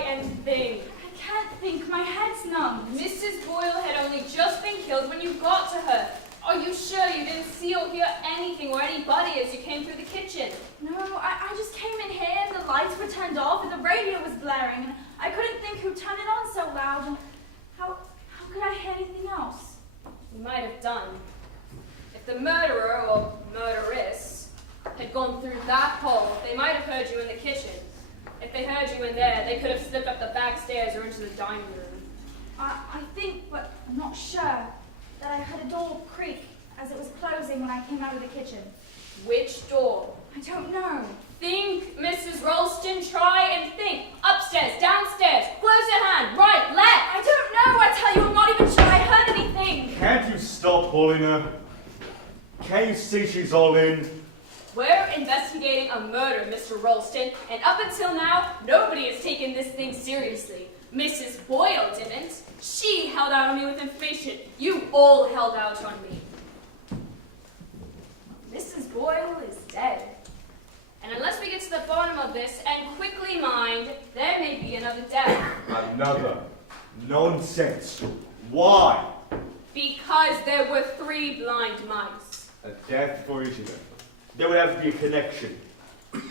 and think. I can't think. My head's numb. Mrs. Boyle had only just been killed when you got to her. Are you sure you didn't see or hear anything or anybody as you came through the kitchen? No, I just came in here and the lights were turned off and the radio was blaring and I couldn't think who turned it on so loud and how could I hear anything else? You might have done. If the murderer or murderess had gone through that hole, they might have heard you in the kitchen. If they heard you in there, they could have slipped up the back stairs or into the dining room. I think, but I'm not sure, that I heard a door creak as it was closing when I came out of the kitchen. Which door? I don't know. Think, Mrs. Ralston. Try and think. Upstairs, downstairs, close at hand, right, left. I don't know. I tell you, I'm not even sure I heard anything. Can't you stop pulling her? Can't you see she's all in? We're investigating a murder, Mr. Ralston, and up until now, nobody has taken this thing seriously. Mrs. Boyle didn't. She held out on me with information. You all held out on me. Mrs. Boyle is dead. And unless we get to the bottom of this and quickly mind, there may be another death. Another. Nonsense. Why? Because there were 3 blind mice. A death for each of them. There would have to be a connection.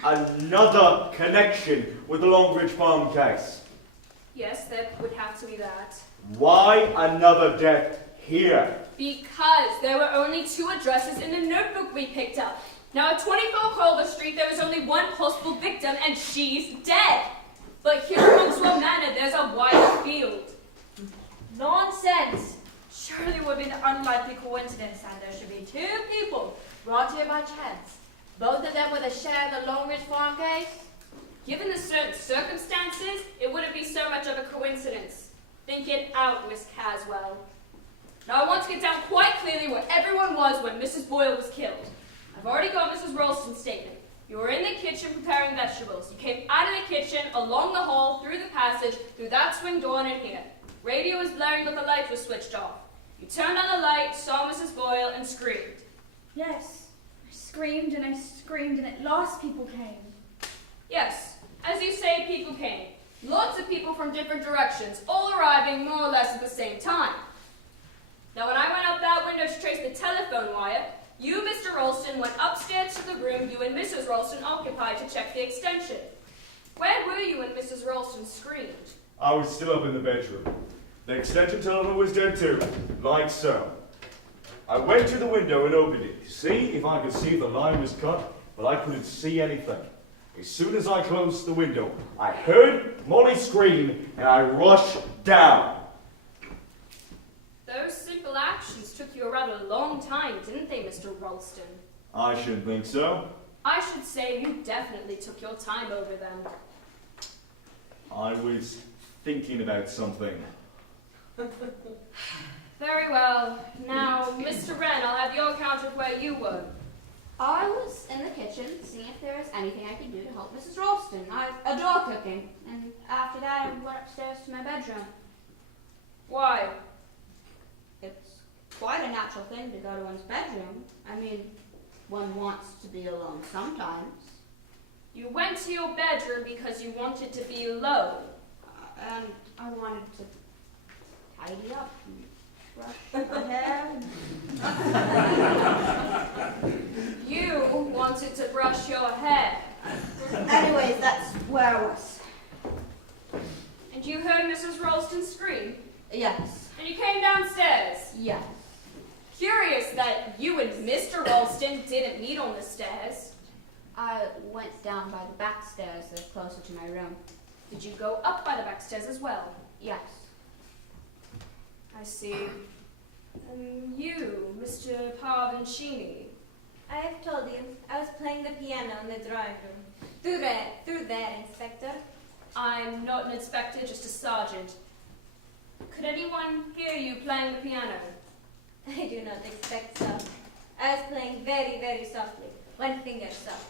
Another connection with the Longridge Farm case. Yes, there would have to be that. Why another death here? Because there were only 2 addresses in the notebook we picked up. Now at 24 Culver Street, there was only 1 possible victim, and she's dead. But here at Monkswell Manor, there's a wider field. Nonsense! Surely it would be an unlikely coincidence, and there should be 2 people brought here by chance. Both of them with a share of the Longridge Farm case? Given the certain circumstances, it wouldn't be so much of a coincidence. Think it out, Miss Caswell. Now I want to get down quite clearly where everyone was when Mrs. Boyle was killed. I've already got Mrs. Ralston's statement. You were in the kitchen preparing vegetables. You came out of the kitchen, along the hall, through the passage, through that swing door and in here. Radio was blaring but the light was switched off. You turned on the light, saw Mrs. Boyle, and screamed. Yes, I screamed and at last people came. Yes, as you say, people came. Lots of people from different directions, all arriving more or less at the same time. Now when I went out that window to trace the telephone wire, you, Mr. Ralston, went upstairs to the room you and Mrs. Ralston occupied to check the extension. Where were you when Mrs. Ralston screamed? I was still up in the bedroom. The extension telephone was dead too, like so. I went to the window and opened it to see if I could see if the line was cut, but I couldn't see anything. As soon as I closed the window, I heard Molly scream and I rushed down. Those simple actions took you a rather long time, didn't they, Mr. Ralston? I shouldn't think so. I should say you definitely took your time over them. I was thinking about something. Very well. Now, Mr. Wren, I'll have your account of where you were. I was in the kitchen, seeing if there was anything I could do to help Mrs. Ralston. A door cooking, and after that I went upstairs to my bedroom. Why? It's quite a natural thing to go to one's bedroom. I mean, one wants to be alone sometimes. You went to your bedroom because you wanted to be alone. And I wanted to tidy up and brush my hair. You wanted to brush your hair. Anyways, that's where I was. And you heard Mrs. Ralston scream. Yes. And you came downstairs. Yes. Curious that you and Mr. Ralston didn't meet on the stairs. I went down by the back stairs. They're closer to my room. Did you go up by the back stairs as well? Yes. I see. You, Mr. Parvincini. I have told you, I was playing the piano in the drawing room. Through there, Inspector. I'm not an inspector, just a sergeant. Could anyone hear you playing the piano? I do not expect so. I was playing very, very softly. 1 finger soft.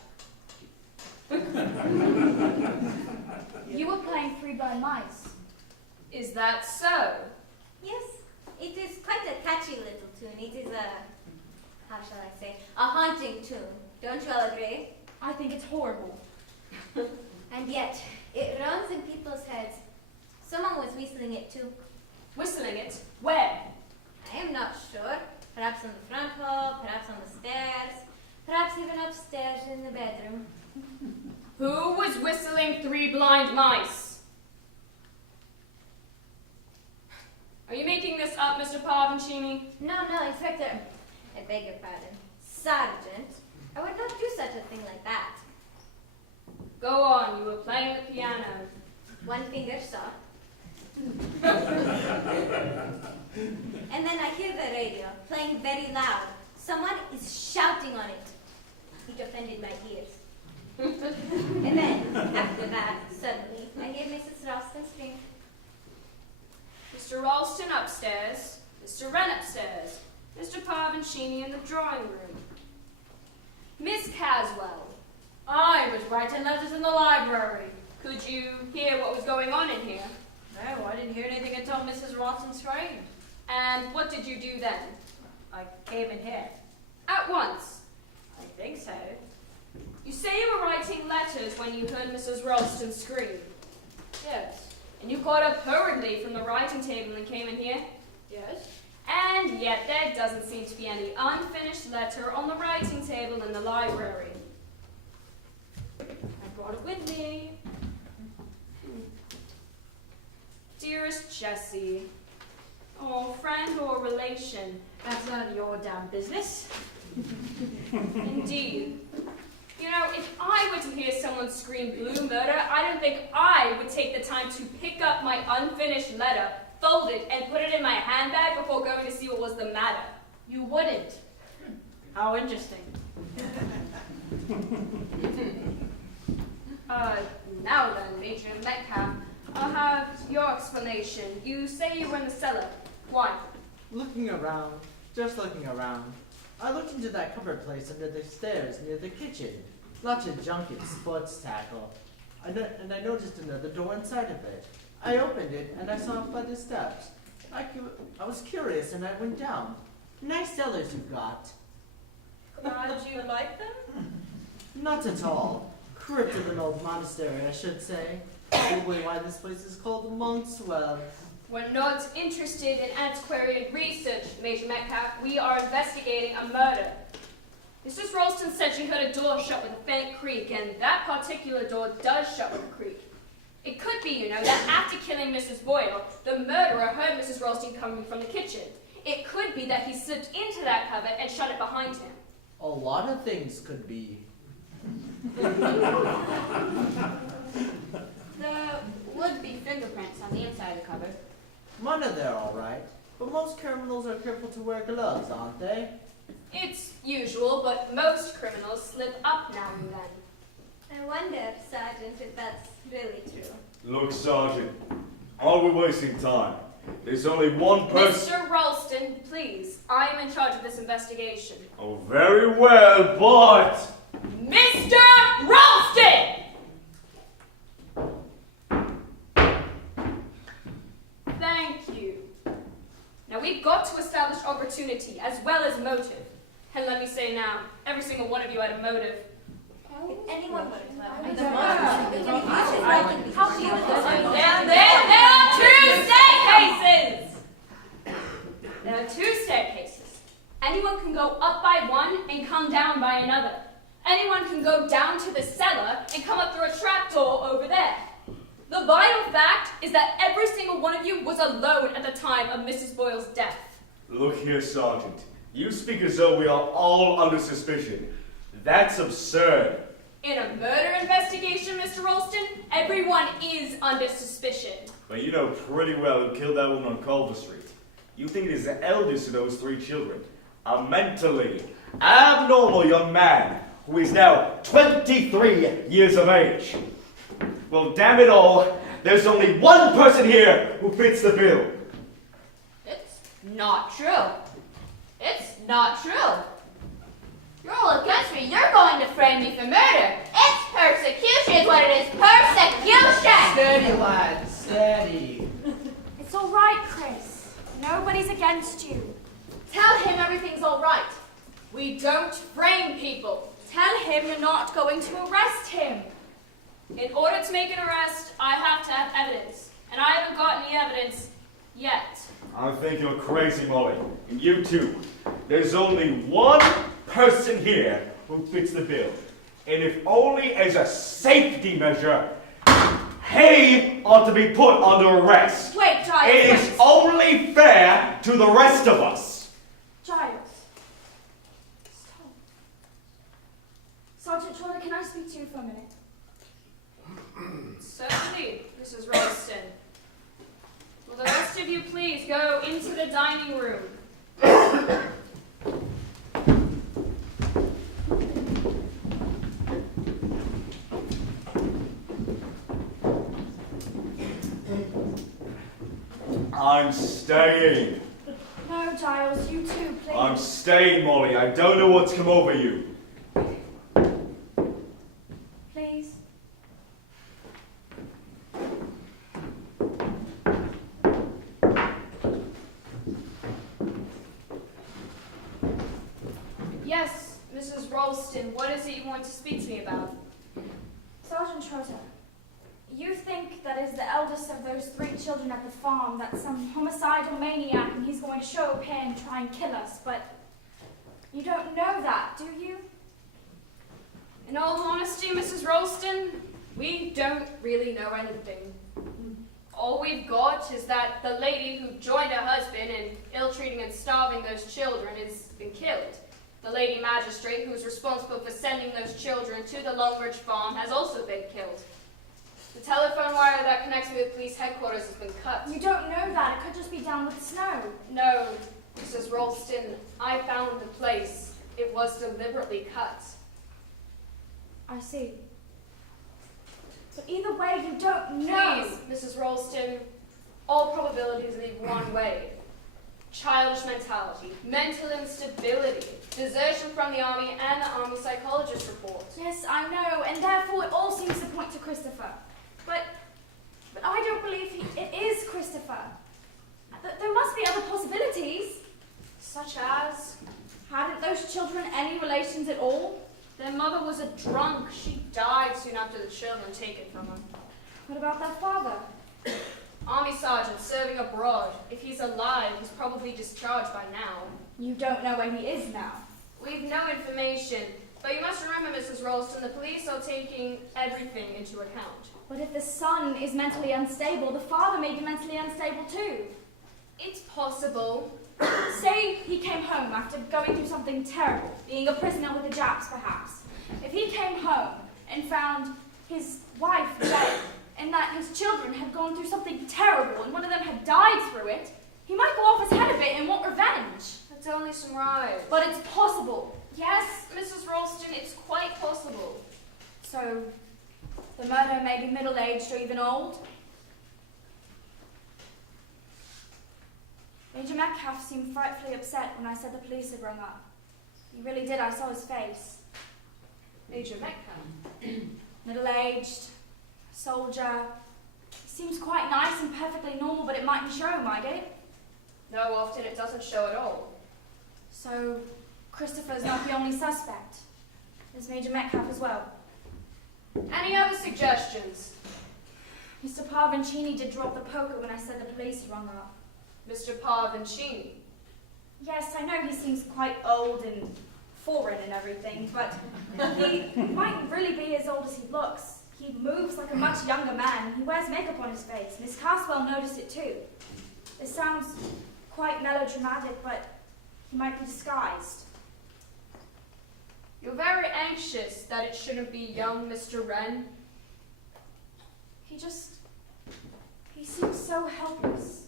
You were playing 3 Blind Mice. Is that so? Yes, it is quite a catchy little tune. It is a, how shall I say, a haunting tune. Don't you all agree? I think it's horrible. And yet, it runs in people's heads Someone was whistling it too. Whistling it? Where? I am not sure. Perhaps on the front hall, perhaps on the stairs, perhaps even upstairs in the bedroom. Who was whistling Three Blind Mice? Are you making this up, Mr. Parvincini? No, Inspector. I beg your pardon. Sergeant. I would not do such a thing like that. Go on, you were playing the piano. One finger saw. And then I hear the radio playing very loud. Someone is shouting on it. It offended my ears. And then, after that, suddenly, I hear Mrs. Ralston scream. Mr. Ralston upstairs, Mr. Wren upstairs, Mr. Parvincini in the drawing room. Miss Caswell, I was writing letters in the library. could you hear what was going on in here? No, I didn't hear anything until Mrs. Ralston screamed. And what did you do then? I came in here. At once. I think so. You say you were writing letters when you heard Mrs. Ralston scream. Yes. And you got up hurriedly from the writing table and came in here? Yes. And yet there doesn't seem to be any unfinished letter on the writing table in the library. I brought it with me. Dearest Jessie, oh, friend or relation, That's none of your damn business. indeed. You know, if I were to hear someone scream blue murder, I don't think I would take the time to pick up my unfinished letter, fold it, and put it in my handbag before going to see what was the matter. You wouldn't. How interesting. Now then, Major Metcalf, I'll have your explanation. You say you were in the cellar. Why? Looking around, just looking around. I looked into that cupboard place under the stairs near the kitchen. Lots of junk and sports tackle. And I noticed another door inside of it. I opened it and I saw a flight of steps. I was curious and I went down. Nice cellars you've got. Glad you like them? Not at all. Crypt of an old monastery, I should say. Probably why this place is called Monkswell. We're not interested in antiquarian research, Major Metcalf. We are investigating a murder. Mrs. Ralston said she heard a door shut with a faint creak, and that particular door does shut with a creak. It could be, you know, that after killing Mrs. Boyle, the murderer heard Mrs. Ralston coming from the kitchen. It could be that he slipped into that cupboard and shut it behind him. A lot of things could be. There would be fingerprints on the inside of the cupboard. Mine are there all right, but most criminals are careful to wear gloves, aren't they? It's usual, but most criminals slip up now and then. I wonder, Sergeant, if that's really true. Look, Sergeant, are we wasting time? There's only one person. Mr. Ralston, please. I am in charge of this investigation. Oh, very well, but... Mr. Ralston! Thank you. Now we've got to establish opportunity as well as motive. And let me say now, every single one of you had a motive. If anyone would have There There are two staircases! There are two staircases. Anyone can go up by one and come down by another. Anyone can go down to the cellar and come up through a trapdoor over there. The vital fact is that every single one of you was alone at the time of Mrs. Boyle's death. Look here, Sergeant. You speak as though we are all under suspicion. That's absurd. In a murder investigation, Mr. Ralston, everyone is under suspicion. But you know pretty well who killed that woman on Culver Street. You think it is the eldest of those three children, a mentally abnormal young man who is now 23 years of age. Well, damn it all, there's only one person here who fits the bill. It's not true. It's not true. You're all against me. You're going to frame me for murder. It's persecution is what it is. Persecution! Steady, lad, steady. It's all right, Chris. Nobody's against you. Tell him everything's all right. We don't frame people. Tell him you're not going to arrest him. In order to make an arrest, I have to have evidence. and I haven't got any evidence yet. I think you're crazy, Molly. And you too. There's only one person here who fits the bill. And if only as a safety measure, he ought to be put under arrest. Wait, Giles, It wait. is only fair to the rest of us. Giles. Stop. Sergeant Trotter, can I speak to you for a minute? Certainly, Mrs. Ralston. Will the rest of you please go into the dining room? I'm staying. No, Giles, you too, please. I'm staying, Molly. I don't know what's come over you. Please. Yes, Mrs. Ralston, what is it you want to speak to me about? Sergeant Trotter, you think that is the eldest of those 3 children at the farm, that's some homicidal maniac and he's going to show up here and try and kill us, but you don't know that, do you? In all honesty, Mrs. Ralston, we don't really know anything. All we've got is that the lady who joined her husband in ill-treating and starving those children has been killed. The lady magistrate who was responsible for sending those children to the Longridge farm has also been killed. The telephone wire that connects me with police headquarters has been cut. You don't know that. It could just be down with the snow. No, Mrs. Ralston, I found the place. It was deliberately cut. I see. But either way, you don't know. Please, Mrs. Ralston, all probabilities lead one way. Childish mentality, mental instability, desertion from the army, and the army psychologist report. Yes, I know, and therefore it all seems to point to Christopher. But I don't believe it is Christopher. There must be other possibilities. Such as? Hadn't those children any relations at all? Their mother was a drunk. She died soon after the children were taken from her. What about their father? Army sergeant serving abroad. If he's alive, he's probably discharged by now. You don't know where he is now. We've no information, but you must remember, Mrs. Ralston, the police are taking everything into account. But if the son is mentally unstable, the father may be mentally unstable too. It's possible. Say he came home after going through something terrible, being a prisoner with the Japs perhaps. If he came home and found his wife dead, and that his children had gone through something terrible and one of them had died through it, he might go off his head a bit and want revenge. That's only surmise. But it's possible. Yes, Mrs. Ralston, it's quite possible. So, the murderer may be middle-aged or even old. Major Metcalf seemed frightfully upset when I said the police had rung up. He really did, I saw his face. Major Metcalf? Middle-aged, soldier. He seems quite nice and perfectly normal, but it mightn't show, might it? No, often it doesn't show at all. So, Christopher's not the only suspect. There's Major Metcalf as well. Any other suggestions? Mr. Parvincini did drop the poker when I said the police had rung up. Mr. Parvincini? Yes, I know he seems quite old and foreign and everything, but he might really be as old as he looks. He moves like a much younger man. He wears makeup on his face. Miss Caswell noticed it too. It sounds quite melodramatic, but he might be disguised. You're very anxious that it shouldn't be young Mr. Wren. He seems so helpless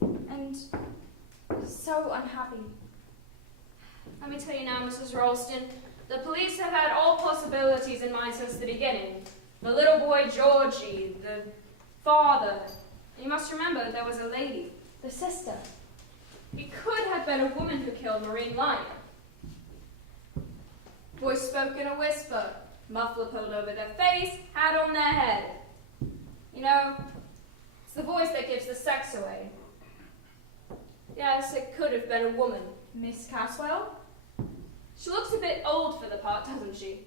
and so unhappy. Let me tell you now, Mrs. Ralston, the police have had all possibilities in mind since the beginning. The little boy Georgie, the father. You must remember there was a lady, The sister. It could have been a woman who killed Marine Lyon. Voice spoke in a whisper, muffler pulled over their face, hat on their head. You know, it's the voice that gives the sex away. Yes, it could have been a woman. Miss Caswell? She looks a bit old for the part, doesn't she?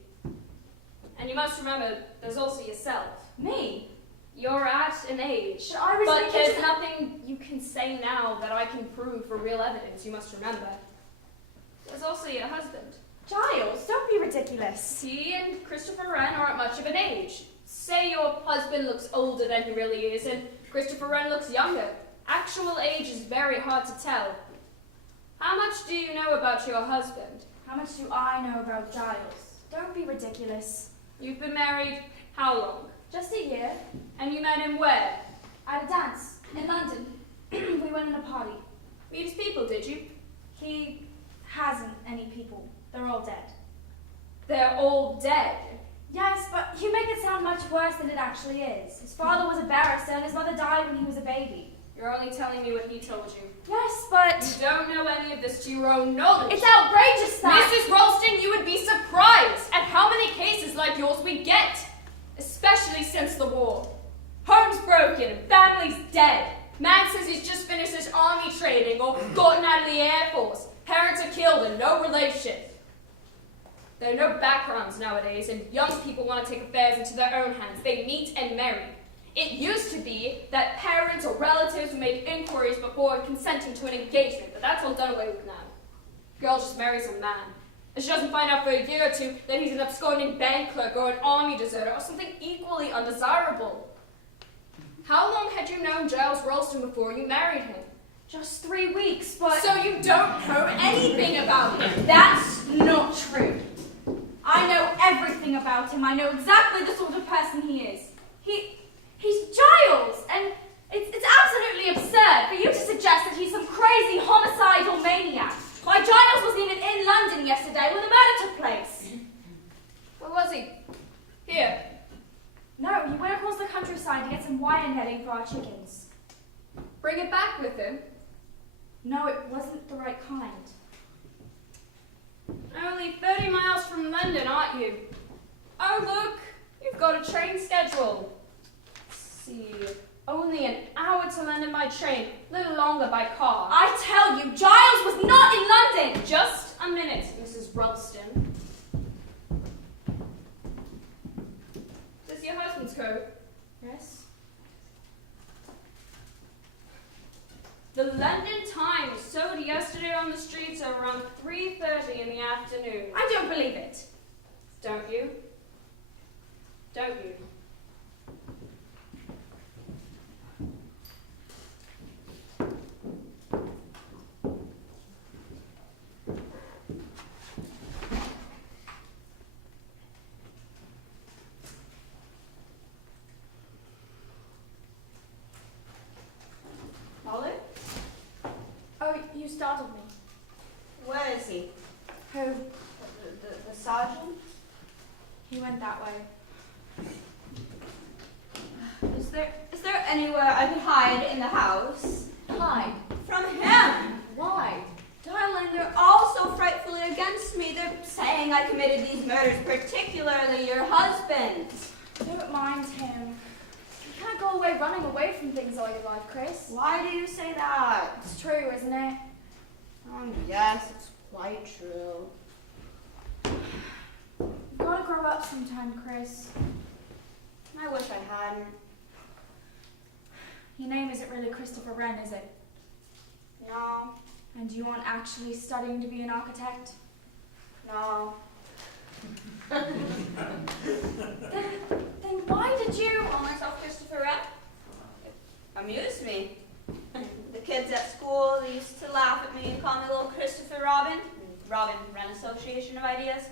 And you must remember, there's also yourself. Me? You're at an age. But I was But thinking there's to- nothing you can say now that I can prove for real evidence, you must remember. There's also your husband. Giles, don't be ridiculous. He and Christopher Wren aren't much of an age. Say your husband looks older than he really is, and Christopher Wren looks younger. Actual age is very hard to tell. How much do you know about your husband? How much do I know about Giles? Don't be ridiculous. You've been married how long? Just a year, And you met him where? at a dance in London. We went in a party. Meet his people, did you? He hasn't any people. They're all dead. They're all dead. Yes, but you make it sound much worse than it actually is. His father was a barrister and his mother died when he was a baby. You're only telling me what he told you. Yes, but You don't know any of this to your own knowledge. it's outrageous that... Mrs. Ralston, you would be surprised at how many cases like yours we get, especially since the war. Homes broken, families dead. Man says he's just finished his army training or gotten out of the Air Force. Parents are killed and no relation. There are no backgrounds nowadays, and young people want to take affairs into their own hands. They meet and marry. It used to be that parents or relatives would make inquiries before consenting to an engagement, but that's all done away with now. Girl just marries a man. And she doesn't find out for a year or two that he's an absconding bank clerk or an army deserter or something equally undesirable. How long had you known Giles Ralston before you married him? Just 3 weeks, but... So you don't know anything about him. That's not true. I know everything about him. I know exactly the sort of person he is. He's Giles, and it's absolutely absurd for you to suggest that he's some crazy homicidal maniac. Why, Giles was even in London yesterday when the murder took place. Where was he? Here. No, he went across the countryside to get some wire netting for our chickens. Bring it back with him. No, it wasn't the right kind. Only 30 miles from London, aren't you? Oh, look, you've got a train schedule. Let's see, only an hour to London by train, a little longer by car. I tell you, Giles was not in London! Just a minute, Mrs. Ralston. Is this your husband's coat? Yes? The London Times sold yesterday on the streets around 3:30 in the afternoon. I don't believe it. Don't you? Don't you? Olive? Oh, you startled me. Where is he? Who? The sergeant? He went that way. Is there anywhere I could hide in the house? Hide. From him! Why? Darling, they're all so frightfully against me. They're saying I committed these murders, particularly your husband. Don't mind him. You can't go away running away from things all your life, Chris. Why do you say that? It's true, isn't it? Yes, it's quite true. You gotta grow up sometime, Chris. I wish I hadn't. Your name isn't really Christopher Wren, is it? No, And you aren't actually studying to be an architect? no. Then why did you... Call myself Christopher Wren. It amused me. The kids at school, they used to laugh at me and call me little Christopher Robin. Robin Wren Association of Ideas.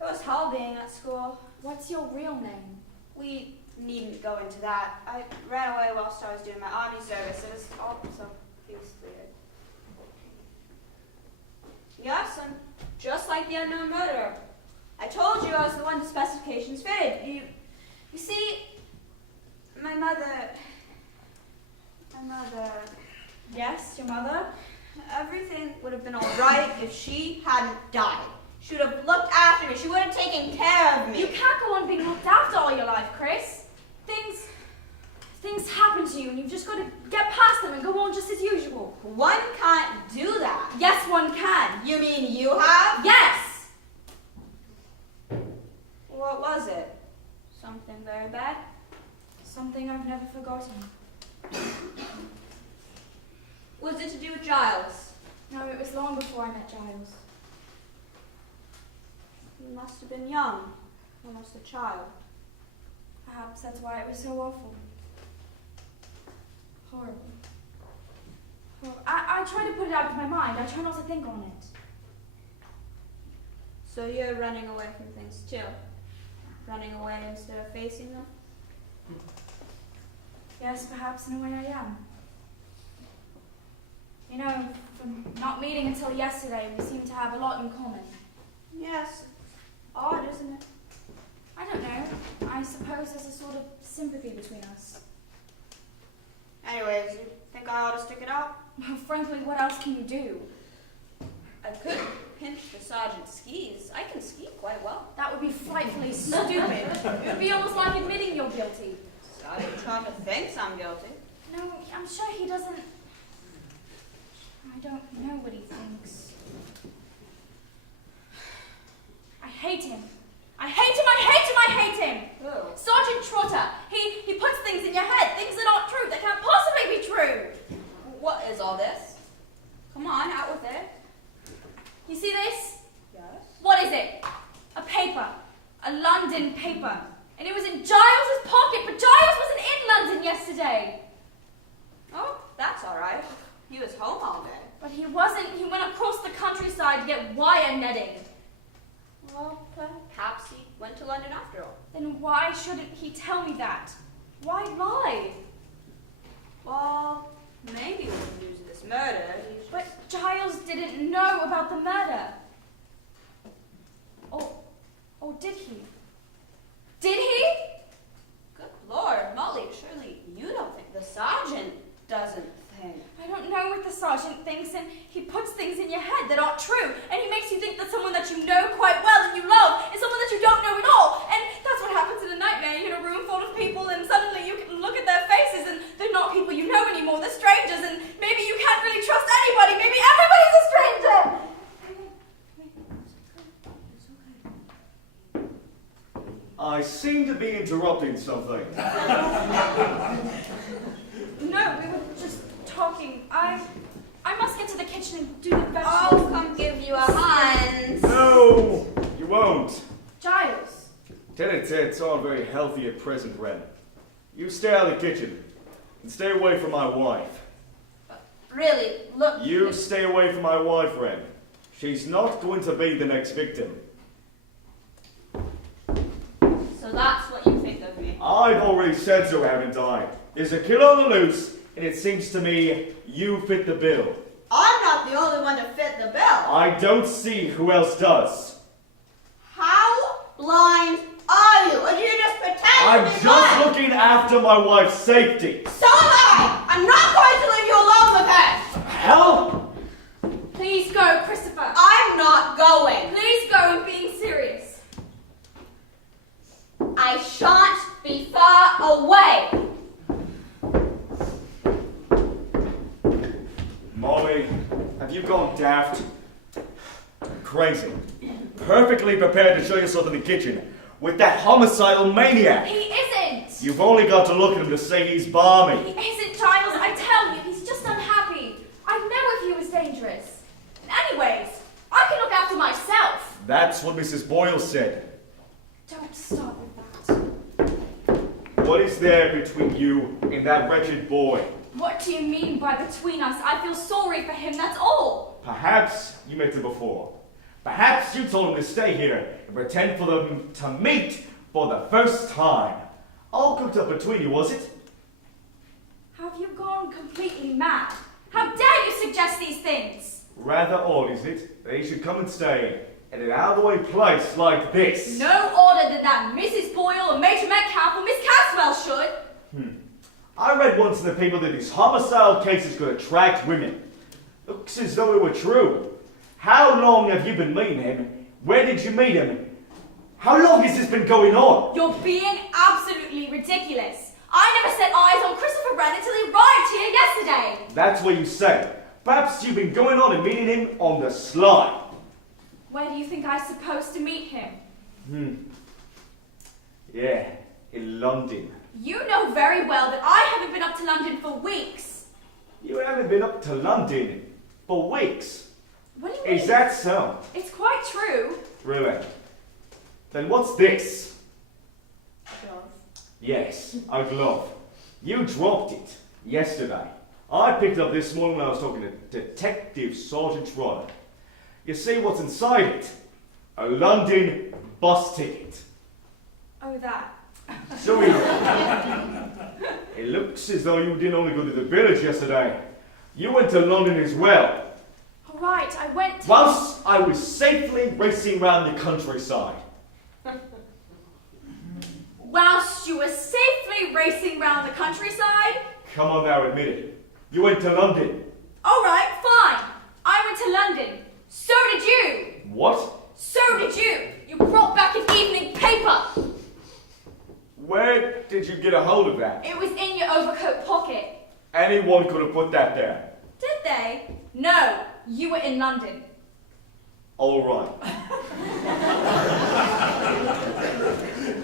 It was hell being at school. What's your real name? We needn't go into that. I ran away whilst I was doing my army service. It was all so feels weird. Yes, I'm just like the unknown murderer. I told you I was the one the specifications fitted. You see, my mother. Yes, your mother? Everything would have been all right if she hadn't died. She would have looked after me. She would have taken care of me. You can't go on being looked after all your life, Chris. Things happen to you and you've just got to get past them and go on just as usual. One can't do that. Yes, one can. You mean you have? Yes! What was it? Something very bad? Something never forgot him. Was it to do with Giles? No, it was long before I met Giles. You must have been young, almost a child. Perhaps that's why it was so awful. Horrible. I try to put it out of my mind. I try not to think on it. So you're running away from things too? Running away instead of facing them? Yes, perhaps in a way I am. You know, from not meeting until yesterday, we seem to have a lot in common. Yes. Odd, isn't it? I don't know. I suppose there's a sort of sympathy between us. Anyways, you think I ought to stick it out? Well, frankly, what else can you do? I could pinch the sergeant's skis. I can ski quite well. That would be frightfully stupid. It would be almost like admitting you're guilty. Sergeant Trump thinks I'm guilty. No, I'm sure he doesn't. I don't know what he thinks. I hate him. I hate him, I hate him, I hate him! Who? Sergeant Trotter. He puts things in your head, things that aren't true, that can't possibly be true. What is all this? Come on, out with it. You see this? Yes. What is it? A paper. A London paper. And it was in Giles's pocket, but Giles wasn't in London yesterday. Oh, that's all right. He was home all day. But he wasn't. He went across the countryside to get wire netting. Well, perhaps he went to London after all. Then why shouldn't he tell me that? Why lie? Well, maybe with the news of this murder, he should... But Giles didn't know about the murder. Or did he? Did he? Good Lord, Molly, surely you don't think the sergeant doesn't think. I don't know what the sergeant thinks, and he puts things in your head that aren't true, and he makes you think that someone that you know quite well and you love is someone that you don't know at all. And that's what happens in a nightmare. You're in a room full of people, and suddenly you can look at their faces, and they're not people you know anymore. They're strangers, and maybe you can't really trust anybody. Maybe everybody's a stranger. I seem to be interrupting something. No, we were just talking. I must get to the kitchen and do the vegetables. I'll come give you a hand. No, you won't. Giles. Tete-a-tetes aren't very healthy at present, Ren. You stay out of the kitchen and stay away from my wife. Really, look... You stay away from my wife, Ren. She's not going to be the next victim. So that's what you think of me. I've already said so, haven't I? There's a killer on the loose, and it seems to me you fit the bill. I'm not the only one to fit the bill. I don't see who else does. How blind are you? Or do you just pretend I'm to be just blind? looking after my wife's safety. So am I! I'm not going to leave you alone with her! Hell? Please go, Christopher. I'm not going. Please go, I'm being serious. I shan't be far away. Molly, have you gone daft? Crazy. Perfectly prepared to show yourself in the kitchen with that homicidal maniac. He isn't. You've only got to look at him to say he's balmy. He isn't, Giles. I tell you, he's just unhappy. I'd know if he was dangerous. And anyways, I can look after myself. That's what Mrs. Boyle said. Don't start with that. What is there between you and that wretched boy? What do you mean by between us? I feel sorry for him, that's all. Perhaps you met him before. Perhaps you told him to stay here and pretend for them to meet for the first time. All cooked up between you, was it? Have you gone completely mad? How dare you suggest these things? Rather odd, is it, that he should come and stay in an out-of-the-way place like this? No odder than that Mrs. Boyle or Major Metcalf or Miss Caswell should. I read once in the paper that these homicidal cases could attract women. Looks as though it were true. How long have you been meeting him? Where did you meet him? How long has this been going on? You're being absolutely ridiculous. I never set eyes on Christopher Wren until he arrived here yesterday. That's what you say. Perhaps you've been going on and meeting him on the sly. Where do you think I'm supposed to meet him? Yeah, in London. You know very well that I haven't been up to London for weeks. You haven't been up to London for weeks. What do you mean? Is that so? It's quite true. Really? Then what's this? Glove. Yes, a glove. You dropped it yesterday. I picked it up this morning when I was talking to Detective Sergeant Trotter. You see what's inside it? A London bus ticket. Oh, that. So it looks as though you didn't only go to the village yesterday. You went to London as well. All right, I went to... Whilst I was safely racing round the countryside. Whilst you were safely racing round the countryside? Come on now, admit it. You went to London. All right, fine. I went to London. So did you. What? So did you. You brought back an evening paper. Where did you get a hold of that? It was in your overcoat pocket. Anyone could have put that there. Did they? No, you were in London. All right.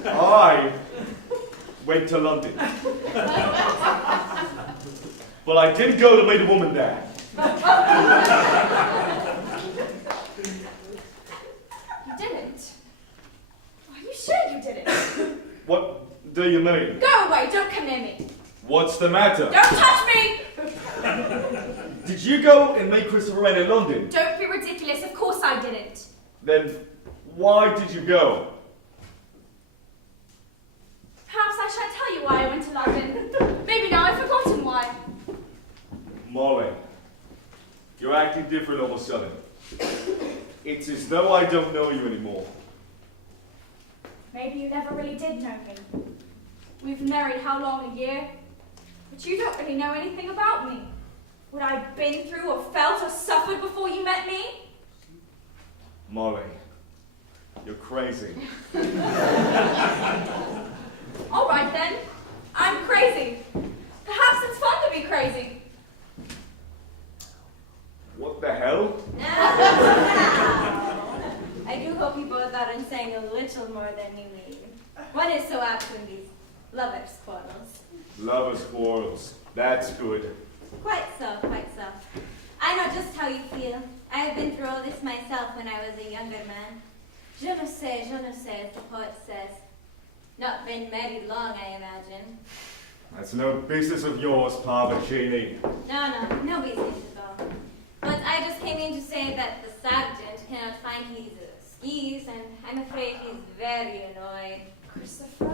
I went to London. But I did go to meet a woman there. You didn't? Are you sure you didn't? What do you mean? Go away, don't come near me. What's the matter? Don't touch me! Did you go and meet Christopher Wren in London? Don't be ridiculous, of course I didn't. Then why did you go? Perhaps I shan't tell you why I went to London. Maybe now I've forgotten why. Molly, you're acting different all of a sudden. It's as though I don't know you anymore. Maybe you never really did know me. We've married how long, a year? But you don't really know anything about me. What I've been through or felt or suffered before you met me? Molly, you're crazy. All right then, I'm crazy. Perhaps it's fun to be crazy. What the hell? I do hope you both aren't saying a little more than you mean. One is so apt in these lovers' quarrels. Lovers' quarrels. That's good. Quite so, quite so. I know just how you feel. I have been through all this myself when I was a younger man. Je ne sais, as the poet says. Not been married long, I imagine. That's no business of yours, Parvachini. No business at all. But I just came in to say that the sergeant cannot find his skis, and I'm afraid he's very annoyed. Christopher...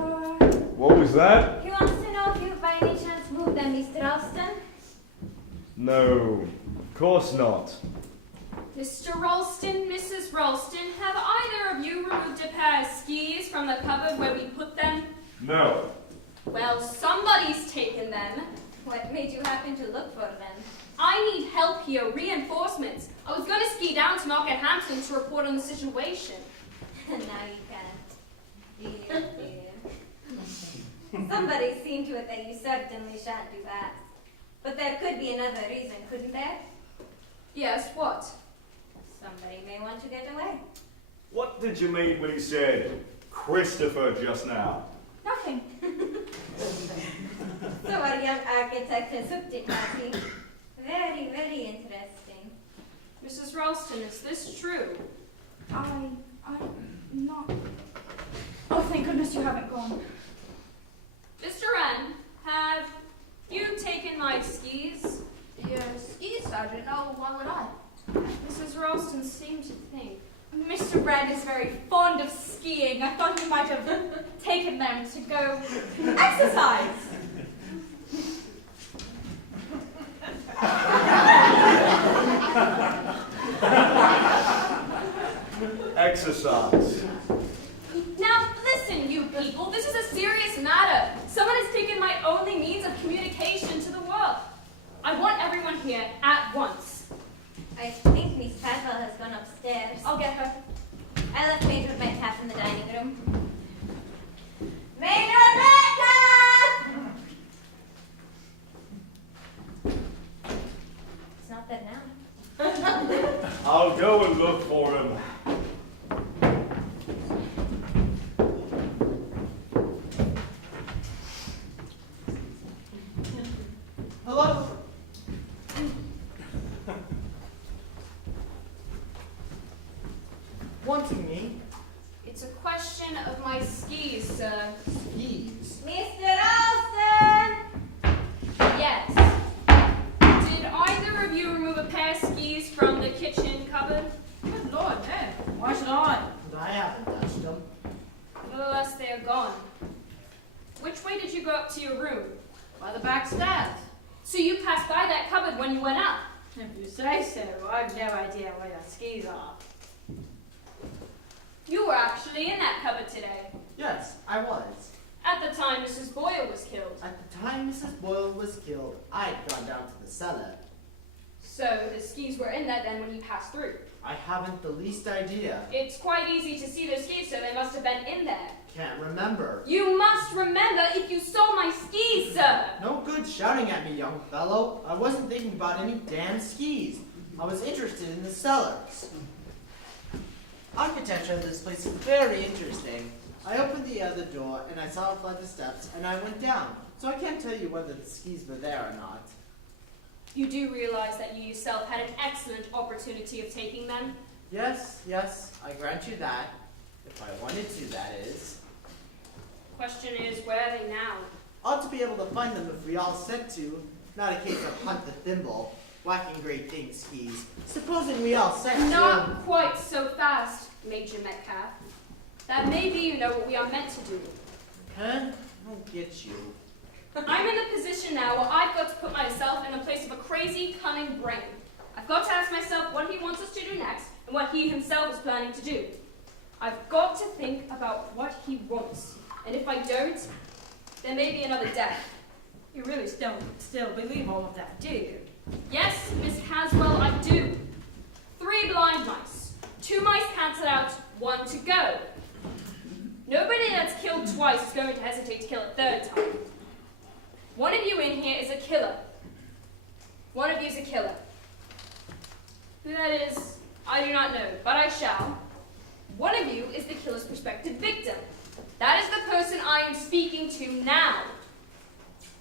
What was that? He wants to know if you by any chance moved them, Mr. Ralston? No, of course not. Mr. Ralston, Mrs. Ralston, have either of you removed a pair of skis from the cupboard where we put them? No. Well, somebody's taken them. What made you happen to look for them? I need help here, reinforcements. I was going to ski down to Knockhampton to report on the situation. Now you can't. Dear. Somebody's seen to it that you certainly shan't do that. But there could be another reason, couldn't there? Yes, what? Somebody may want to get away. What did you mean when you said Christopher just now? Nothing. So our young architect has hooked it, has he? Very, very interesting. Mrs. Ralston, is this true? I'm not... Oh, thank goodness you haven't gone. Mr. Wren, have you taken my skis? Your skis, Sergeant? Oh, why would I? Mrs. Ralston seemed to think. Mr. Wren is very fond of skiing. I thought he might have taken them to go exercise. Exercise. Now, listen, you people. This is a serious matter. Someone has taken my only means of communication to the world. I want everyone here at once. I think Miss Tadwell has gone upstairs. I'll get her. I left Major my cat in the dining room. Major Metcalf! It's not there now. I'll go and look for him. Wanting me? It's a question of my skis, sir. Skis? Mr. Olsen! Yes. Did either of you remove a pair of skis from the kitchen cupboard? Good Lord, no. Why should I? But I haven't touched them. Nevertheless, they are gone. Which way did you go up to your room? By the back stairs. So you passed by that cupboard when you went up? If you say so, I've no idea where your skis are. You were actually in that cupboard today. Yes, I was. At the time Mrs. Boyle was killed. At the time Mrs. Boyle was killed, I had gone down to the cellar. So the skis were in there then when you passed through. I haven't the least idea. It's quite easy to see those skis, so they must have been in there. Can't remember. You must remember if you saw my skis, sir. No good shouting at me, young fellow. I wasn't thinking about any damn skis. I was interested in the cellars. Architecture of this place is very interesting. I opened the other door and I saw a flight of steps and I went down. So I can't tell you whether the skis were there or not. You do realize that you yourself had an excellent opportunity of taking them? Yes, I grant you that. If I wanted to, that is. Question is, where are they now? Ought to be able to find them if we all set to. Not a case of hunt the thimble, whacking great things skis. Supposing we all set to. Not quite so fast, Major Metcalf. That maybe you know what we are meant to do. Huh? I don't get you. I'm in the position now where I've got to put myself in the place of a crazy, cunning brain. I've got to ask myself what he wants us to do next and what he himself is planning to do. I've got to think about what he wants. And if I don't, there may be another death. You really still believe all of that, do you? Yes, Miss Caswell, I do. 3 blind mice. 2 mice cancelled out, 1 to go. Nobody that's killed twice is going to hesitate to kill a 3rd time. One of you in here is a killer. One of you is a killer. Who that is, I do not know, but I shall. One of you is the killer's prospective victim. That is the person I am speaking to now.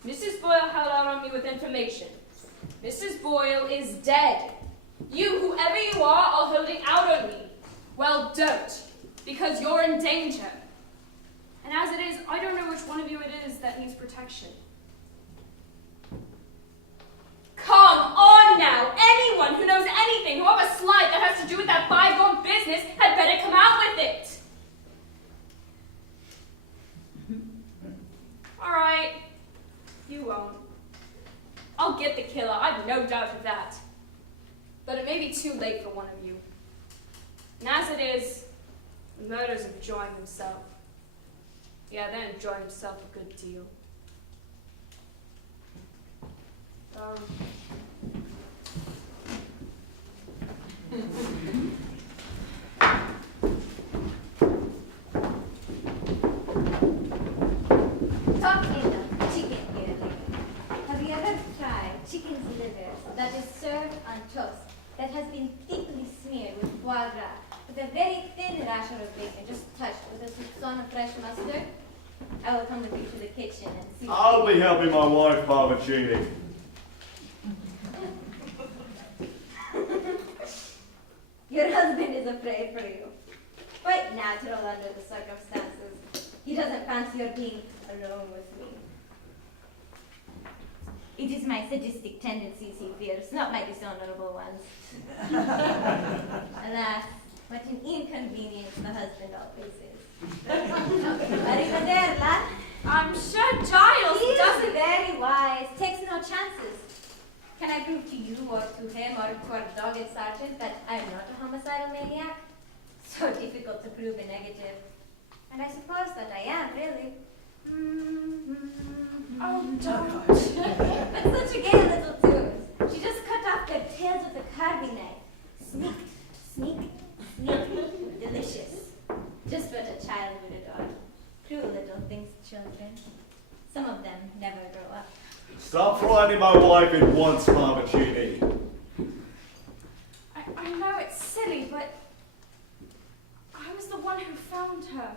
Mrs. Boyle held out on me with information. Mrs. Boyle is dead. You, whoever you are holding out on me. Well, don't, because you're in danger. And as it is, I don't know which one of you it is that needs protection. Come on now! Anyone who knows anything, however slight, that has to do with that bygone business had better come out with it! Alright. You won't. I'll get the killer, I've no doubt of that. But it may be too late for one of you. And as it is, the murders are enjoying themselves. Yeah, they're enjoying themselves a good deal. Talking of chicken here lately. Have you ever tried chicken's liver that is served on toast that has been thickly smeared with foie gras with a very thin rasher of bacon just touched with a soupçon of fresh mustard? I will come with you to the kitchen and see. I'll be helping my wife, Mama Cheney. Your husband is afraid for you. Quite natural under the circumstances. He doesn't fancy your being alone with me. It is my sadistic tendencies he fears, not my dishonorable ones. Alas, what an inconvenience the husband always is. Arrivederla. I'm sure Giles He is doesn't. very wise, takes no chances. Can I prove to you or to him or to our dogged sergeant that I am not a homicidal maniac? So difficult to prove a negative. And I suppose that I am, really. Oh, don't. But such a gay little tune. She just cut off their tails with a carving knife. Sneak, sneak, sneak. Delicious. Just what a child would adore. Cruel little things, children. Some of them never grow up. Stop frightening my wife at once, Mama Cheney. I know it's silly, but I was the one who found her.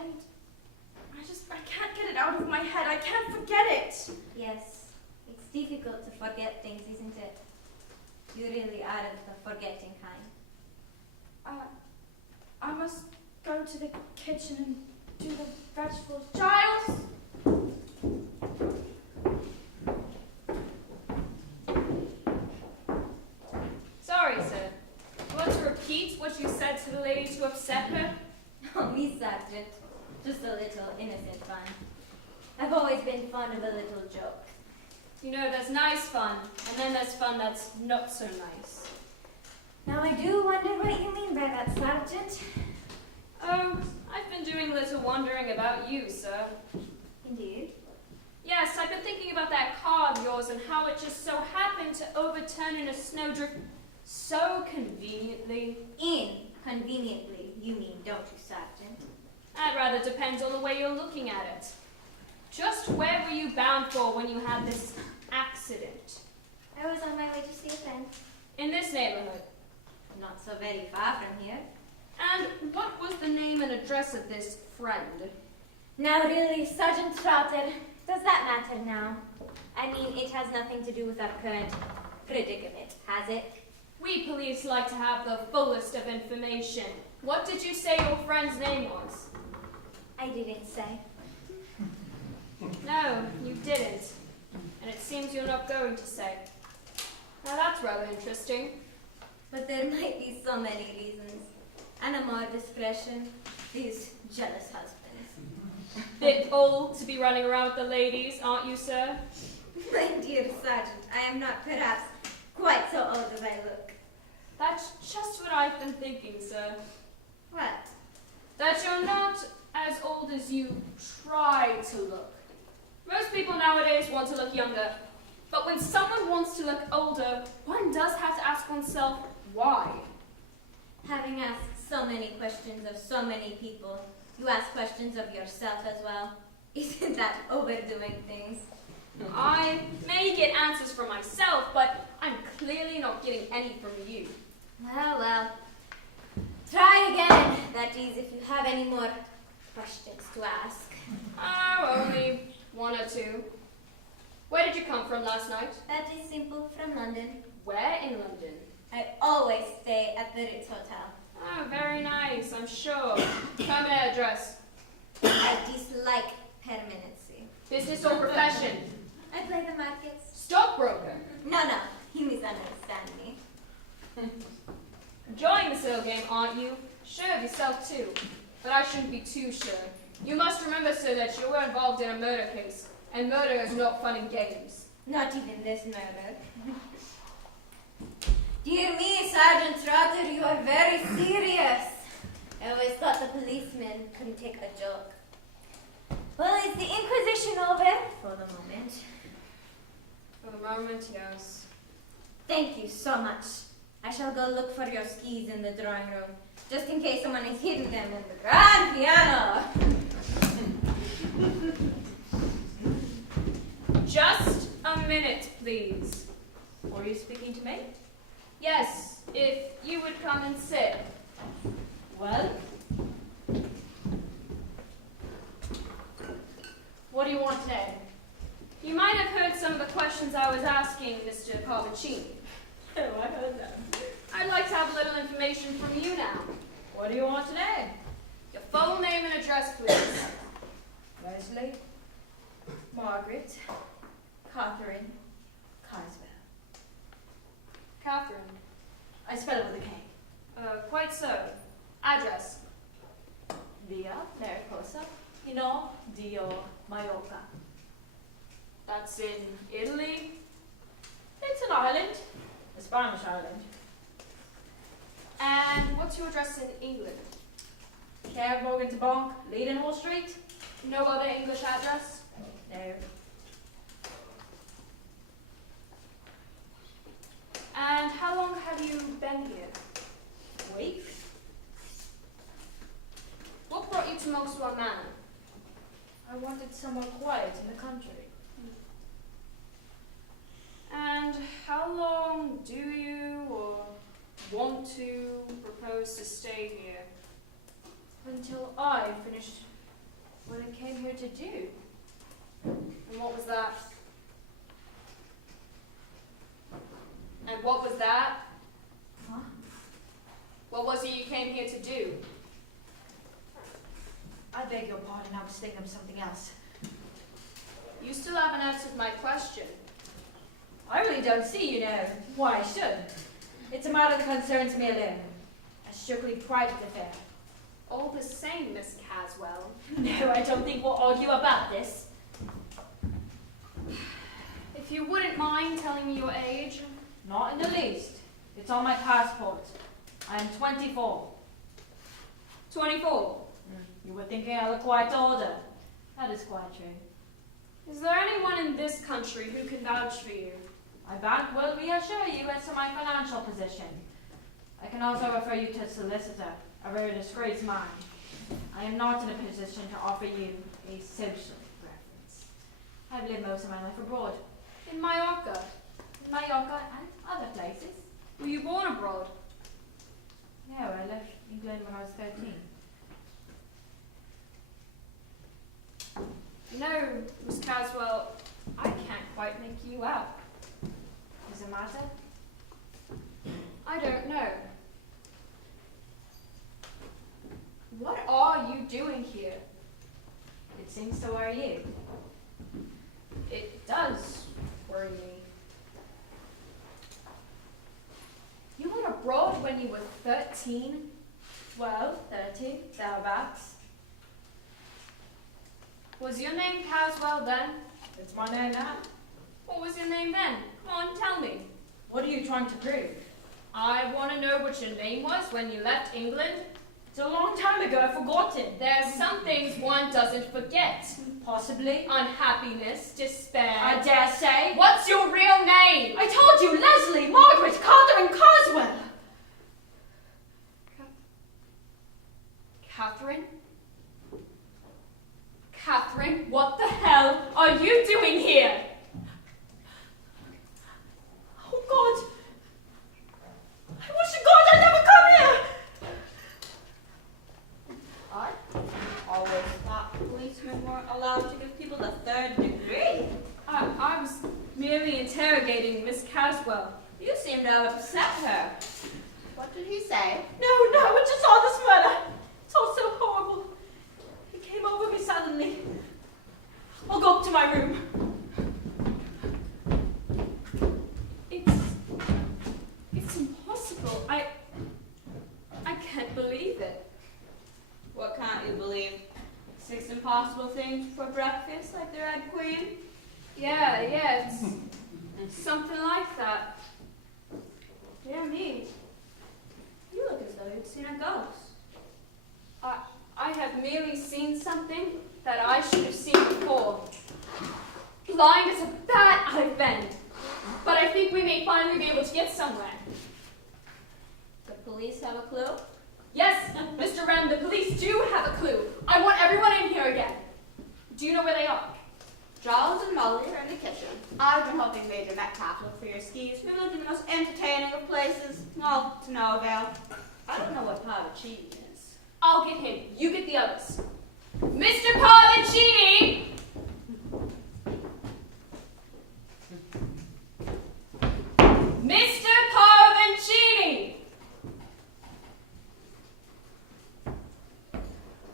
And I can't get it out of my head. I can't forget it. Yes, it's difficult to forget things, isn't it? You really aren't the forgetting kind. to the kitchen and do the vegetables. Giles! Sorry, sir. You want to repeat what you said to the lady to upset her? Oh, me, Sergeant. Just a little innocent fun. I've always been fond of a little joke. You know, there's nice fun, and then there's fun that's not so nice. Now I do wonder what you mean by that, Sergeant. Oh, I've been doing a little wondering about you, sir. Indeed. Yes, I've been thinking about that car of yours and how it just so happened to overturn in a snowdrift so conveniently. Inconveniently, you mean, don't you, Sergeant? That rather depends on the way you're looking at it. Just where were you bound for when you had this accident? I was on my way to see a friend. In this neighborhood. Not so very far from here. And what was the name and address of this friend? Now really, Sergeant Trotter, does that matter now? I mean, it has nothing to do with our current predicament, has it? We police like to have the fullest of information. What did you say your friend's name was? I didn't say. No, you didn't. And it seems you're not going to say. Now that's rather interesting. But there might be so many reasons. And a more discretion, these jealous husbands. Bit old to be running around with the ladies, aren't you, sir? My dear Sergeant, I am not perhaps quite so old as I look. That's just what I've been thinking, sir. What? That you're not as old as you try to look. Most people nowadays want to look younger. But when someone wants to look older, one does have to ask oneself, why? Having asked so many questions of so many people, you ask questions of yourself as well. Isn't that overdoing things? I may get answers from myself, but I'm clearly not getting any from you. Well. Try again, that is, if you have any more questions to ask. Oh, only one or two. Where did you come from last night? That is simple, from London. Where in London? I always stay at the Ritz Hotel. Oh, very nice, I'm sure. Permanent address. I dislike permanency. Business or profession? I play the markets. Stockbroker. No, you misunderstand me. Enjoying the sale game, aren't you? Sure of yourself too. But I shouldn't be too sure. You must remember, sir, that you were involved in a murder case. And murder is not fun and games. Not even this murder. Dear me, Sergeant Trotter, you are very serious. I always thought the policemen couldn't take a joke. Well, is the Inquisition over? For the moment. For the moment, yes. Thank you so much. I shall go look for your skis in the drawing room, just in case someone has hidden them in the grand piano. Just a minute, please. Were you speaking to me? Yes, if you would come and sit. Well? What do you want today? You might have heard some of the questions I was asking Mr. Parvicini. Oh, I heard them. I'd like to have a little information from you now. What do you want today? Your full name and address, please. Leslie, Margaret, Catherine, Carswell. Catherine. I spell it with a K. Quite so. Address. Via Mariposa, Hino, Dio, Mallorca. That's in Italy. It's an island. A Spanish island. And what's your address in England? Care Morgan to Bonk, Leadenhall Street. No other English address? No. And how long have you been here? Weeks. What brought you to Mousetrap Manor? I wanted somewhere quiet in the country. And how long do you or want to propose to stay here? Until I finished what I came here to do. And what was that? And what was that? Huh? What was it you came here to do? I beg your pardon, I was thinking of something else. You still haven't answered my question. I really don't see, you know, why I should. It's a matter that concerns me alone. A strictly private affair. All the same, Miss Caswell. No, I don't think we'll argue about this. If you wouldn't mind telling me your age. Not in the least. It's on my passport. I am 24. 24. You were thinking I look quite older. That is quite true. Is there anyone in this country who can vouch for you? My bank will reassure you as to my financial position. I can also refer you to a solicitor, a very discreet man. I am not in a position to offer you a social reference. I've lived most of my life abroad. In Mallorca. In Mallorca and other places. Were you born abroad? No, I left England when I was 13. No, Miss Caswell, I can't quite make you out. Does it matter? I don't know. What are you doing here? It seems to worry you. It does worry me. You went abroad when you were 13? Well, 30, thereabouts. Was your name Caswell then? It's my name now. What was your name then? Come on, tell me. What are you trying to prove? I want to know what your name was when you left England. It's a long time ago, I've forgotten. There's some things one doesn't forget. Possibly. Unhappiness, despair. I dare say. What's your real name? I told you, Leslie, Margaret, Catherine Caswell. Catherine? Catherine, what the hell are you doing here? Oh, God. I wish to God I'd never come here. I always thought policemen weren't allowed to give people the third degree. I was merely interrogating Miss Caswell. You seem to have upset her. What did he say? No, I just saw this murder. It's all so horrible. It came over me suddenly. I'll go up to my room. It's impossible. I can't believe it. What can't you believe? 6 impossible things for breakfast like the Red Queen? Yeah, it's something like that. Dear me. You look as though you'd seen a ghost. I have merely seen something that I should have seen before. Blind as a bat I've been. But I think we may finally be able to get somewhere. The police have a clue? Yes, Mr. Wren, the police do have a clue. I want everyone in here again. Do you know where they are? Giles and Molly are in the kitchen. I've been hoping Major Metcalf looked for your skis. We lived in the most entertaining of places. All to no avail. I don't know what Pavicini is. I'll get him. You get the others. Mr. Pavicini! Mr. Pavicini!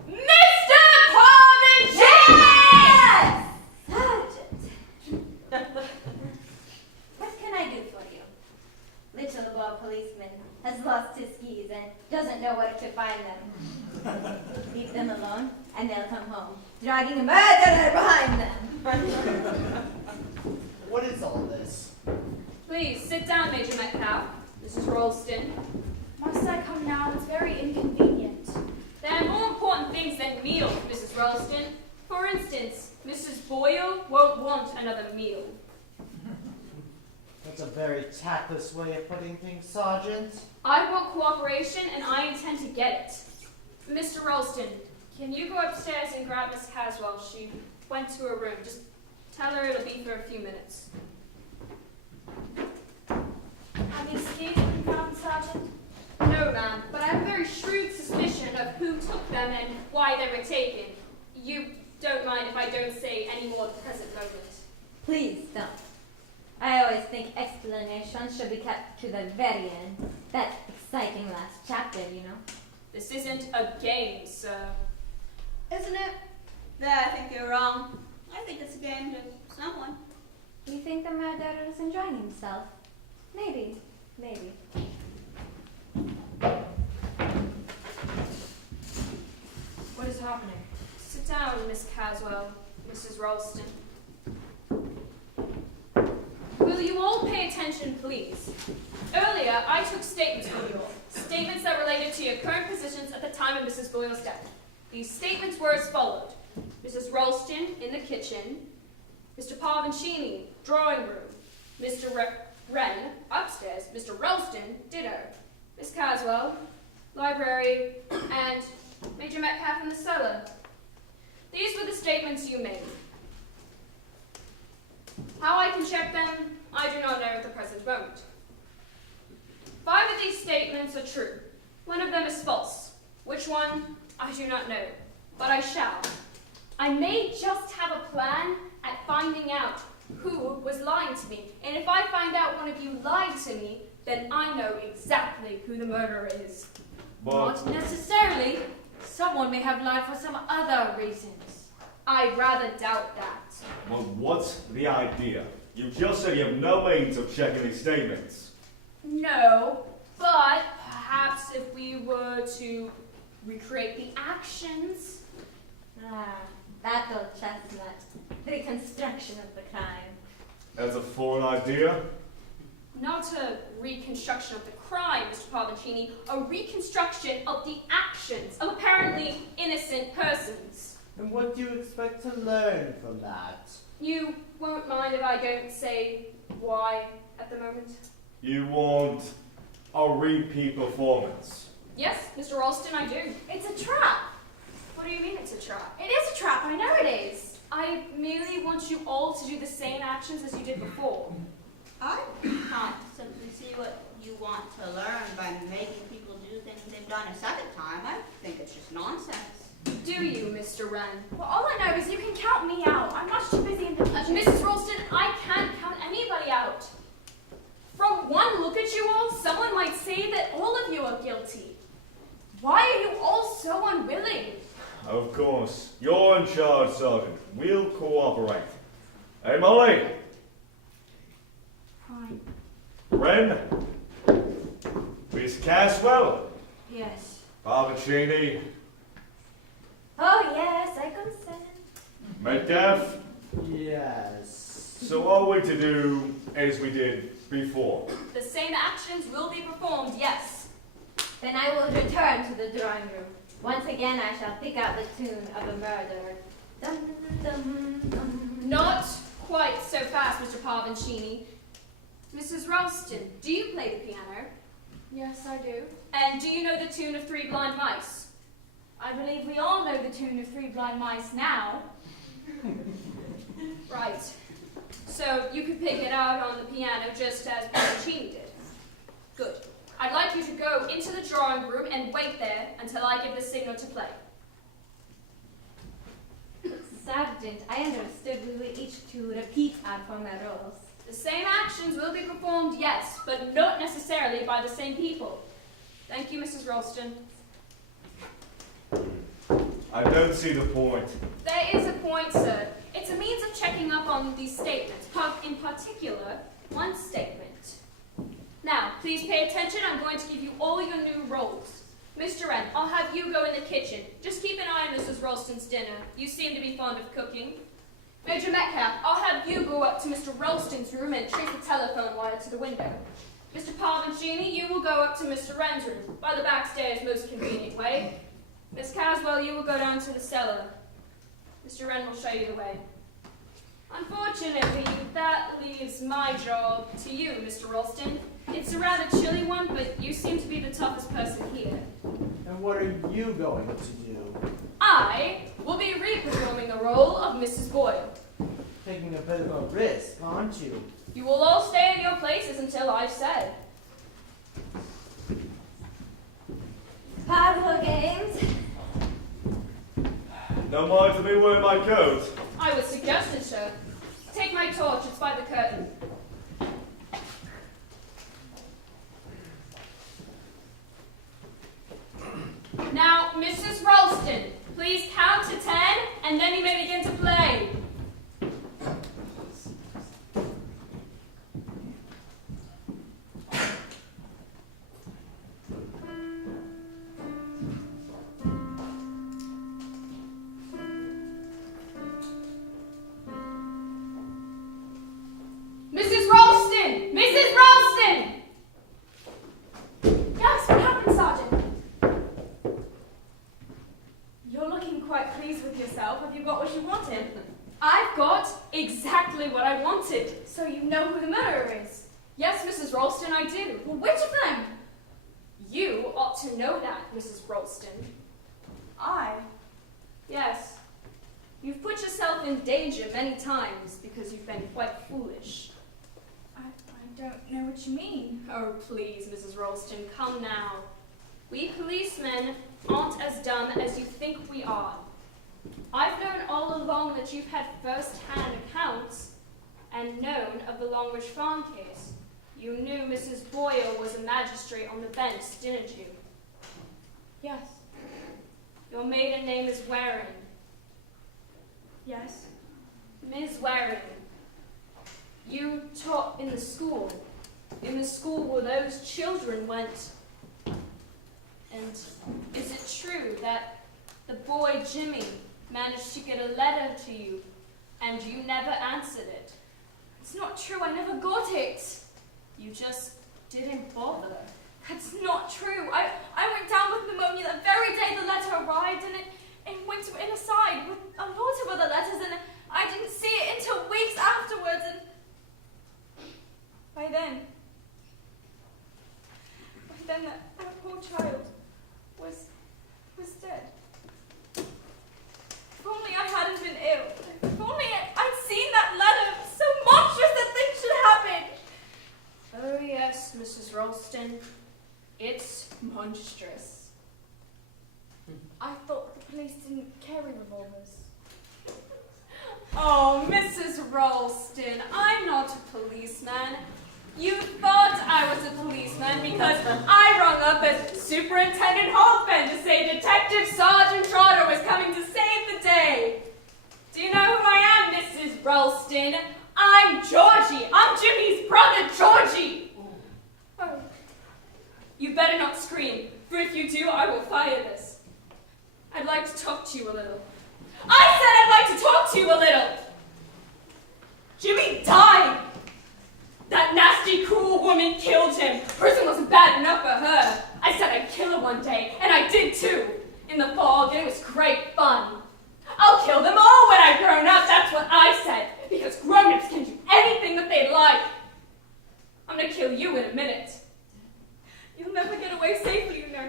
Mr. Pavicini! Yes! Sergeant! What can I do for you? Little boy policeman has lost his skis and doesn't know where to find them. Leave them alone and they'll come home, dragging a murderer behind them. What is all this? Please, sit down, Major Metcalf. Mrs. Ralston. Must I come now? It's very inconvenient. There are more important things than meals, Mrs. Ralston. For instance, Mrs. Boyle won't want another meal. That's a very tactless way of putting things, Sergeant. I want cooperation, and I intend to get it. Mr. Ralston, can you go upstairs and grab Miss Caswell? She went to her room. Just tell her it'll be for a few minutes. Have your skis been found, Sergeant? No, ma'am, but I have a very shrewd suspicion of who took them and why they were taken. You don't mind if I don't say any more at the present moment. Please don't. I always think explanations should be kept to the very end. That exciting last chapter, you know. This isn't a game, sir. Isn't it? There, I think you're wrong. I think it's a game to someone. You think the murderer is enjoying himself? Maybe. What is happening? Sit down, Miss Caswell, Mrs. Ralston. Will you all pay attention, please? Earlier, I took statements from you all. Statements that related to your current positions at the time of Mrs. Boyle's death. These statements were as followed. Mrs. Ralston, in the kitchen. Mr. Parvincini, drawing room. Mr. Wren, upstairs. Mr. Ralston, ditto. Miss Caswell, library, and Major Metcalf in the cellar. These were the statements you made. How I can check them, I do not know at the present moment. 5 of these statements are true. 1 of them is false. Which one, I do not know, but I shall. I may just have a plan at finding out who was lying to me, and if I find out one of you lied to me, then I know exactly who the murderer is. Not necessarily. Someone may have lied for some other reasons. I rather doubt that. Well, what's the idea? You just said you have no means of checking these statements. No, but perhaps if we were to recreate the actions. That old chestnut. Reconstruction of the crime. That's a foreign idea. Not a reconstruction of the crime, Mr. Parvincini, a reconstruction of the actions of apparently innocent persons. And what do you expect to learn from that? You won't mind if I don't say why at the moment? You want a repeat performance. Yes, Mr. Ralston, I do. It's a trap. What do you mean it's a trap? It is a trap, I know it is. I merely want you all to do the same actions as you did before. I can't simply see what you want to learn by making people do things they've done a second time. I think it's just nonsense. Do you, Mr. Wren? Well, all I know is you can count me out. I'm much too busy in the kitchen. Mrs. Ralston, I can't count anybody out. From one look at you all, someone might say that all of you are guilty. Why are you all so unwilling? Of course. You're in charge, Sergeant. We'll cooperate. Hey, Molly. Fine. Wren. Miss Caswell. Yes. Parvincini. Oh yes, I consent. Metcalf. Yes. So what are we to do as we did before? The same actions will be performed, yes. Then I will return to the drawing room. Once again, I shall pick out the tune of a murder. Dum, dum, dum. Not quite so fast, Mr. Parvincini. Mrs. Ralston, do you play the piano? Yes, I do. And do you know the tune of Three Blind Mice? I believe we all know the tune of Three Blind Mice now. Right. So you could pick it out on the piano just as Parvincini did. Good. I'd like you to go into the drawing room and wait there until I give the signal to play. Sergeant, I understood we were each to repeat our former roles. The same actions will be performed, yes, but not necessarily by the same people. Thank you, Mrs. Ralston. I don't see the point. There is a point, sir. It's a means of checking up on these statements, in particular, one statement. Now, please pay attention. I'm going to give you all your new roles. Mr. Wren, I'll have you go in the kitchen. Just keep an eye on Mrs. Ralston's dinner. You seem to be fond of cooking. Major Metcalf, I'll have you go up to Mr. Ralston's room and trace the telephone wire to the window. Mr. Parvincini, you will go up to Mr. Wren's room, by the back stairs, most convenient way. Miss Caswell, you will go down to the cellar. Mr. Wren will show you the way. Unfortunately, that leaves my job to you, Mr. Ralston. It's a rather chilly one, but you seem to be the toughest person here. And what are you going to do? I will be re-performing the role of Mrs. Boyle. Taking a bit of a risk, aren't you? You will all stay in your places until I've said. Parvo games. Don't mind for me wearing my coat. I would suggest it, sir. Take my torch, it's by the curtain. Now, Mrs. Ralston, Please count to 10, and then you may begin to play. Mrs. Ralston! Mrs. Ralston! Yes, what happened, Sergeant? You're looking quite pleased with yourself. Have you got what you wanted? I've got exactly what I wanted. So you know who the murderer is? Yes, Mrs. Ralston, I do. Well, which of them? You ought to know that, Mrs. Ralston. I. Yes. You've put yourself in danger many times because you've been quite foolish. I don't know what you mean. Oh, please, Mrs. Ralston, come now. We policemen aren't as dumb as you think we are. I've known all along that you've had first-hand accounts and known of the Longridge Farm case. You knew Mrs. Boyle was a magistrate on the bench, didn't you? Yes. Your maiden name is Waring. Yes. Ms. Waring, you taught in the school where those children went. And is it true that the boy Jimmy managed to get a letter to you and you never answered it? It's not true. I never got it. You just didn't bother. That's not true. I went down with pneumonia the very day the letter arrived, and it went to inner side with a lot of other letters, and I didn't see it until weeks afterwards, and by then that poor child was dead. If only I hadn't been ill. If only I'd seen that letter. So monstrous that things should happen. Oh yes, Mrs. Ralston. It's monstrous. I thought the police didn't carry revolvers. Oh, Mrs. Ralston, I'm not a policeman. You thought I was a policeman because I rung up as Superintendent Holtman to say Detective Sergeant Trotter was coming to save the day. Do you know who I am, Mrs. Ralston? I'm Georgie. I'm Jimmy's brother, Georgie. Oh. You better not scream, for if you do, I will fire this. I'd like to talk to you a little. I said I'd like to talk to you a little. Jimmy died. That nasty, cruel woman killed him. Prison wasn't bad enough for her. I said I'd kill her one day, and I did too. In the fog, and it was great fun. I'll kill them all when I've grown up, that's what I said. Because grown-ups can do anything that they like. I'm gonna kill you in a minute. You'll never get away safely, you know.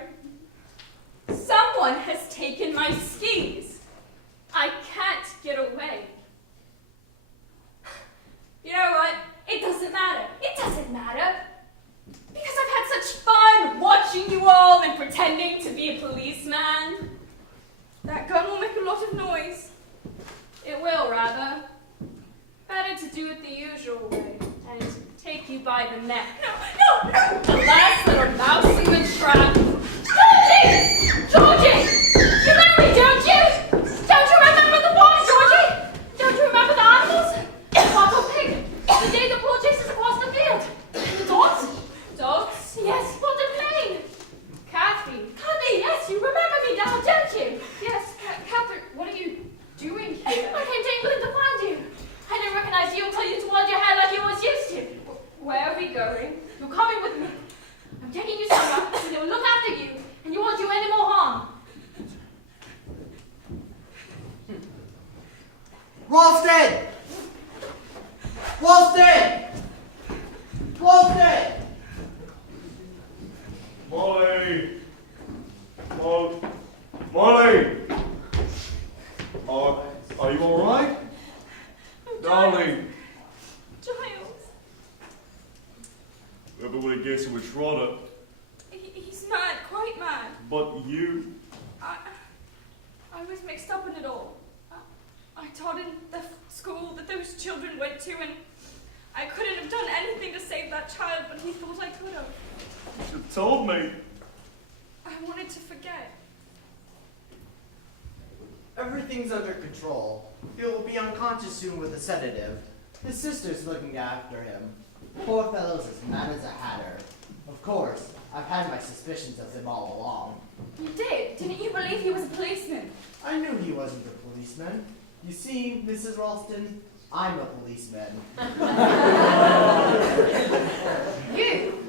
Someone has taken my skis. I can't get away. You know what? It doesn't matter. It doesn't matter. Because I've had such fun watching you all and pretending to be a policeman. That gun will make a lot of noise. It will, rather. Better to do it the usual way and take you by the neck. No, no, no! The last little mouse in the trap. Georgie! Georgie! You know me, don't you? Don't you remember the farm, Georgie? Don't you remember the animals? The Papa Pig. The day the bull chases across the field. The dogs? Dogs? Yes, what a plane. Kathy. Kathy, yes, you remember me now, don't you? Yes, Catherine, what are you doing here? I came to England to find you. I didn't recognize you until you twirled your hair like you always used to. Where are we going? You're coming with me. I'm taking you somewhere, and they will look after you, and you won't do any more harm. Ralston! Ralston! Ralston! Molly! Molly! Are you all right? Darling! Giles. Everybody gets him with Trotter, He's mad, quite mad. but you... I was mixed up in it all. I taught in the school that those children went to, and I couldn't have done anything to save that child, but he thought I could have. You should have told me. I wanted to forget. Everything's under control. He will be unconscious soon with a sedative. His sister's looking after him. Poor fellow's as mad as a hatter. Of course, I've had my suspicions of him all along. You did? Didn't you believe he was a policeman? I knew he wasn't a policeman. You see, Mrs. Ralston, I'm a policeman. You?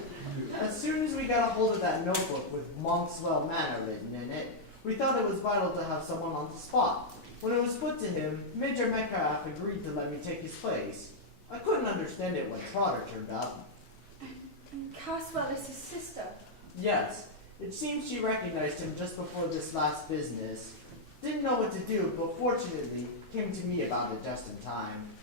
As soon as we got a hold of that notebook with Monkswell Manor written in it, we thought it was vital to have someone on the spot. When it was put to him, Major Metcalf agreed to let me take his place. I couldn't understand it when Trotter turned up. Caswell is his sister. Yes, it seems she recognized him just before this last business. Didn't know what to do, but fortunately came to me about it just in time.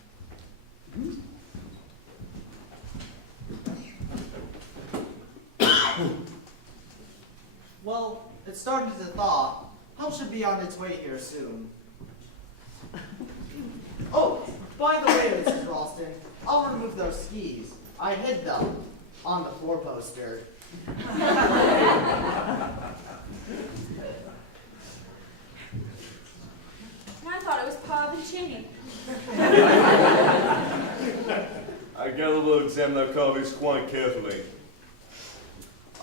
Well, it started to thaw. Help should be on its way here soon. Oh, by the way, Mrs. Ralston, I'll remove those skis. I hid them on the floor poster. I thought it was Parv and Chinny. I gather we'll examine their carvings quite carefully.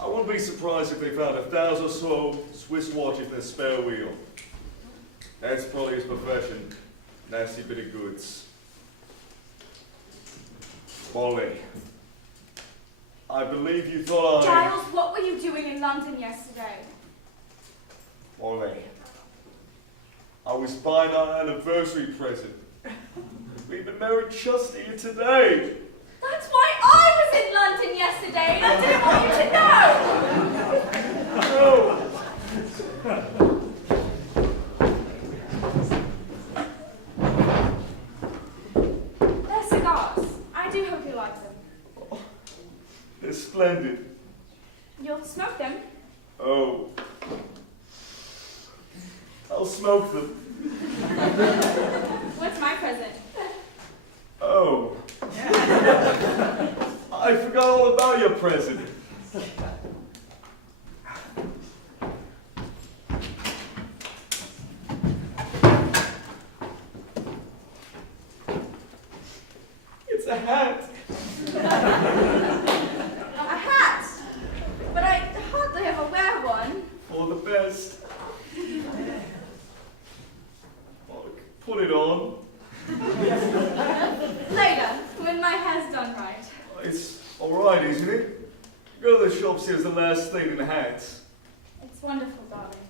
I wouldn't be surprised if they found 1,000 or so Swiss watches in their spare wheel. That's probably his profession. Nasty bit of goods. Molly, I believe you thought Giles, what were you doing in London yesterday? Molly, I was buying our anniversary present. We've been married just here today. That's why I was in London yesterday and I didn't want you to know. They're cigars. I do hope you like them. They're splendid. You'll smoke them? Oh. I'll smoke them. What's my present? Oh. I forgot all about your present. It's a hat. A hat? But I hardly ever wear one. For the best. Put it on. Later, when my hair's done right. It's alright, isn't it? Go to the shops, here's the last thing in hats. It's wonderful, darling.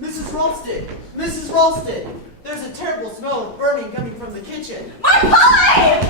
Mrs. Ralston! Mrs. Ralston! There's a terrible smell of burning coming from the kitchen. My pie!